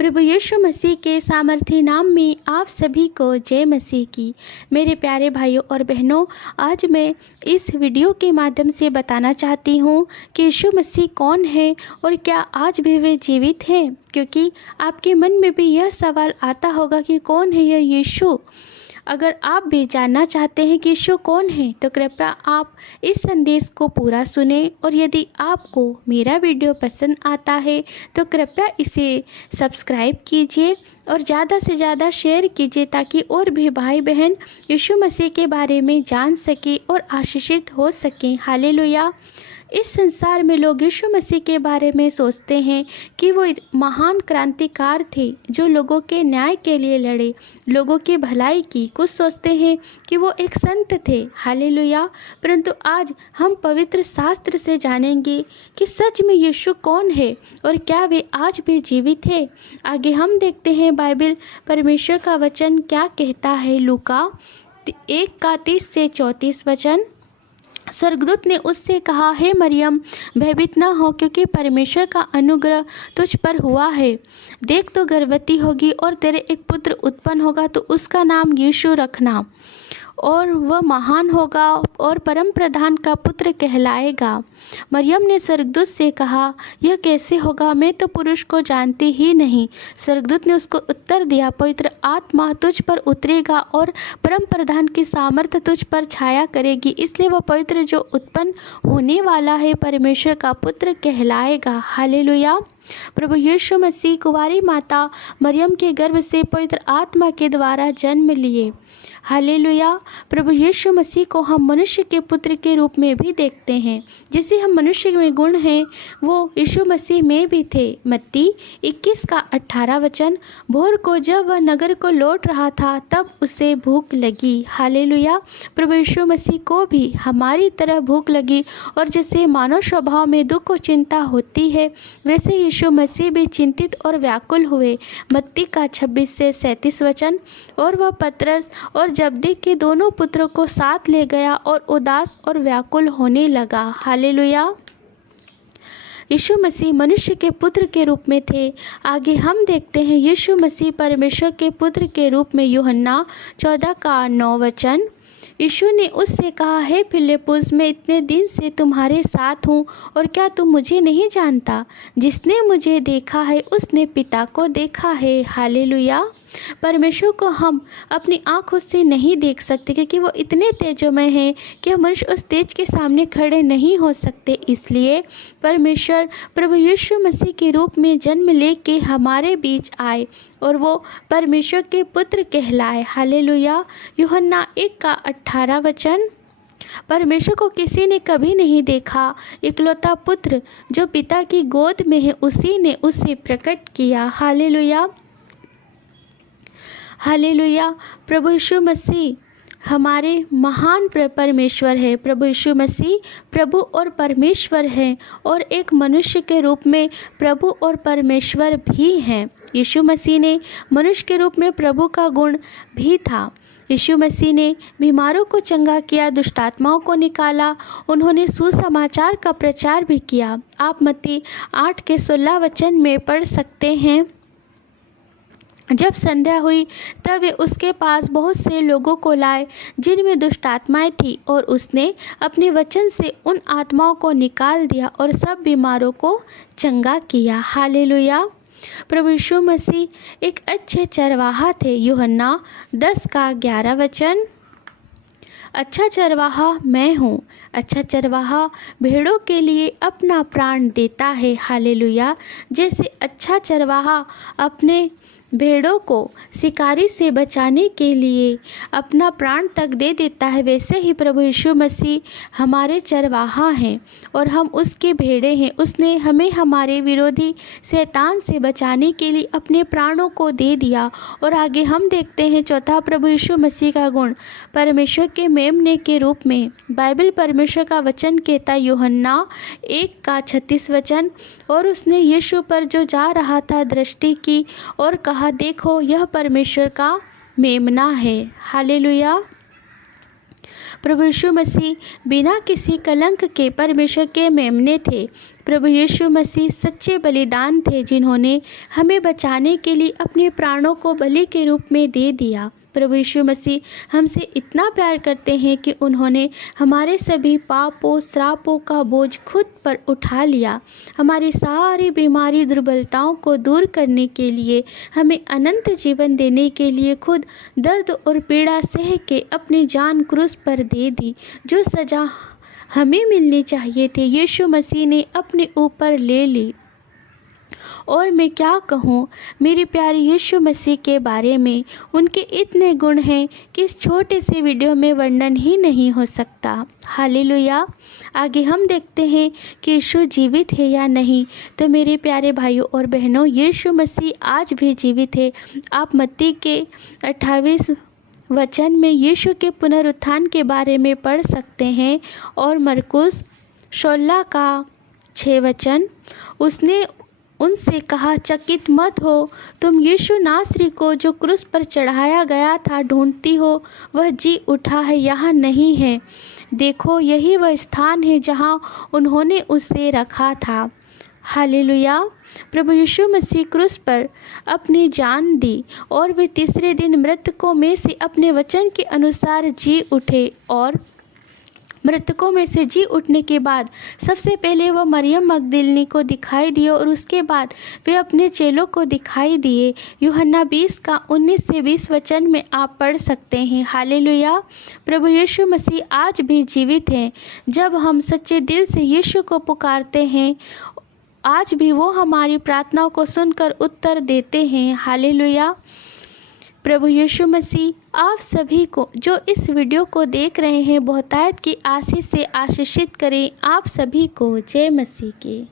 प्रभु यीशु मसीह के सामर्थी नाम में आप सभी को जय मसीह की। मेरे प्यारे भाइयों और बहनों, आज मैं इस वीडियो के माध्यम से बताना चाहती हूँ कि यीशु मसीह कौन है और क्या आज भी वे जीवित हैं। क्योंकि आपके मन में भी यह सवाल आता होगा कि कौन है यह यीशु। अगर आप भी जानना चाहते हैं कि यीशु कौन है तो कृपया आप इस संदेश को पूरा सुने, और यदि आपको मेरा वीडियो पसंद आता है तो कृपया इसे सब्सक्राइब कीजिए और ज़्यादा से ज़्यादा शेयर कीजिए, ताकि और भी भाई बहन यीशु मसीह के बारे में जान सके और आशीषित हो सकें। हालेलुया। इस संसार में लोग यीशु मसीह के बारे में सोचते हैं कि वो महान क्रांतिकार थे जो लोगों के न्याय के लिए लड़े, लोगों की भलाई की। कुछ सोचते हैं कि वो एक संत थे। हालेलुया। परंतु आज हम पवित्र शास्त्र से जानेंगे कि सच में यीशु कौन है और क्या वे आज भी जीवित है। आगे हम देखते हैं बाइबल परमेश्वर का वचन क्या कहता है। लूका 1:30 से 34 वचन। स्वर्गदूत ने उससे कहा, हे मरियम, भयभीत न हो, क्योंकि परमेश्वर का अनुग्रह तुझ पर हुआ है। देख, तो गर्भवती होगी और तेरे एक पुत्र उत्पन्न होगा, तो उसका नाम यीशु रखना, और वह महान होगा और परम प्रधान का पुत्र कहलाएगा। मरियम ने स्वर्गदूत से कहा, यह कैसे होगा, मैं तो पुरुष को जानती ही नहीं। स्वर्गदूत ने उसको उत्तर दिया, पवित्र आत्मा तुझ पर उतरेगा और परम प्रधान की सामर्थ तुझ पर छाया करेगी, इसलिए वह पवित्र जो उत्पन्न होने वाला है परमेश्वर का पुत्र कहलाएगा। हालेलुया। प्रभु यीशु मसीह कुंवारी माता मरियम के गर्भ से पवित्र आत्मा के द्वारा जन्म लिए। हालेलुया। प्रभु यीशु मसीह को हम मनुष्य के पुत्र के रूप में भी देखते हैं। जिसे हम मनुष्य में गुण हैं वो यीशु मसीह में भी थे। मत्ती 21:18 वचन। भोर को जब वह नगर को लौट रहा था तब उसे भूख लगी। हालेलुया। प्रभु यीशु मसीह को भी हमारी तरह भूख लगी, और जैसे मानव स्वभाव में दुख और चिंता होती है वैसे यीशु मसीह भी चिंतित और व्याकुल हुए। मत्ती 26 से 37 वचन। और वह पतरस और जब्दी के दोनों पुत्रों को साथ ले गया और उदास और व्याकुल होने लगा। हालेलुया। यीशु मसीह मनुष्य के पुत्र के रूप में थे। आगे हम देखते हैं यीशु मसीह परमेश्वर के पुत्र के रूप में। यूहन्ना 14:9 वचन। यीशु ने उससे कहा, हे फिलिप्पुस, मैं इतने दिन से तुम्हारे साथ हूँ और क्या तुम मुझे नहीं जानता? जिसने मुझे देखा है उसने पिता को देखा है। हालेलुया। परमेश्वर को हम अपनी आँखों से नहीं देख सकते, क्योंकि वो इतने तेजोमय हैं कि मनुष्य उस तेज के सामने खड़े नहीं हो सकते। इसलिए परमेश्वर प्रभु यीशु मसीह के रूप में जन्म लेके हमारे बीच आए और वो परमेश्वर के पुत्र कहलाए। हालेलुया। यूहन्ना 1:18 वचन। परमेश्वर को किसी ने कभी नहीं देखा, इकलौता पुत्र जो पिता की गोद में है उसी ने उसे प्रकट किया। हालेलुया। हालेलुया। प्रभु यीशु मसीह हमारे महान परमेश्वर है। प्रभु यीशु मसीह प्रभु और परमेश्वर हैं, और एक मनुष्य के रूप में प्रभु और परमेश्वर भी हैं। यीशु मसीह ने मनुष्य के रूप में प्रभु का गुण भी था। यीशु मसीह ने बीमारों को चंगा किया, दुष्टात्माओं को निकाला, उन्होंने सुसमाचार का प्रचार भी किया। आप मत्ती 8:16 वचन में पढ़ सकते हैं। जब संध्या हुई तब वे उसके पास बहुत से लोगों को लाए जिनमें दुष्टात्माएं थी, और उसने अपने वचन से उन आत्माओं को निकाल दिया और सब बीमारों को चंगा किया। हालेलुया। प्रभु यीशु मसीह एक अच्छे चरवाहा थे। यूहन्ना 10:11 वचन। अच्छा चरवाहा मैं हूँ। अच्छा चरवाहा भेड़ों के लिए अपना प्राण देता है। हालेलुया। जैसे अच्छा चरवाहा अपने भेड़ों को शिकारी से बचाने के लिए अपना प्राण तक दे देता है, वैसे ही प्रभु यीशु मसीह हमारे चरवाहा हैं और हम उसके भेड़े हैं। उसने हमें हमारे विरोधी शैतान से बचाने के लिए अपने प्राणों को दे दिया। और आगे हम देखते हैं चौथा प्रभु यीशु मसीह का गुण, परमेश्वर के मेमने के रूप में। बाइबल परमेश्वर का वचन कहता है, यूहन्ना 1:36 वचन। और उसने यीशु पर जो जा रहा था दृष्टि की और कहा, देखो, यह परमेश्वर का मेमना है। हालेलुया। प्रभु यीशु मसीह बिना किसी कलंक के परमेश्वर के मेमने थे। प्रभु यीशु मसीह सच्चे बलिदान थे जिन्होंने हमें बचाने के लिए अपने प्राणों को बलि के रूप में दे दिया। प्रभु यीशु मसीह हमसे इतना प्यार करते हैं कि उन्होंने हमारे सभी पापों श्रापों का बोझ खुद पर उठा लिया। हमारी सारी बीमारी दुर्बलताओं को दूर करने के लिए, हमें अनंत जीवन देने के लिए खुद दर्द और पीड़ा सह के अपनी जान क्रूस पर दे दी। जो सज़ा हमें मिलनी चाहिए थी यीशु मसीह ने अपने ऊपर ले ली। और मैं क्या कहूँ मेरे प्यारे यीशु मसीह के बारे में। उनके इतने गुण हैं कि इस छोटे से वीडियो में वर्णन ही नहीं हो सकता। हालेलुया। आगे हम देखते हैं कि यीशु जीवित है या नहीं। तो मेरे प्यारे भाइयों और बहनों, यीशु मसीह आज भी जीवित है। आप मत्ती के 28 वचन में यीशु के पुनरुत्थान के बारे में पढ़ सकते हैं और मरकुस 16 का 6 वचन। उसने उनसे कहा, चकित मत हो, तुम यीशु नासरी को जो क्रूस पर चढ़ाया गया था ढूंढती हो। वह जी उठा है, यहाँ नहीं है। देखो, यही वह स्थान है जहाँ उन्होंने उसे रखा था। हालेलुया। प्रभु यीशु मसीह क्रूस पर अपनी जान दी और वे तीसरे दिन मृतकों में से अपने वचन के अनुसार जी उठे। और मृतकों में से जी उठने के बाद सबसे पहले वह मरियम मगदलिनी को दिखाई दिए और उसके बाद वे अपने चेलों को दिखाई दिए। यूहन्ना 20 का 19 से 20 वचन में आप पढ़ सकते हैं। हालेलुया। प्रभु यीशु मसीह आज भी जीवित हैं। जब हम सच्चे दिल से यीशु को पुकारते हैं, आज भी वो हमारी प्रार्थनाओं को सुनकर उत्तर देते हैं। हालेलुया। प्रभु यीशु मसीह आप सभी को जो इस वीडियो को देख रहे हैं बहुतायत की आशीष से आशीषित करें। आप सभी को जय मसीह की।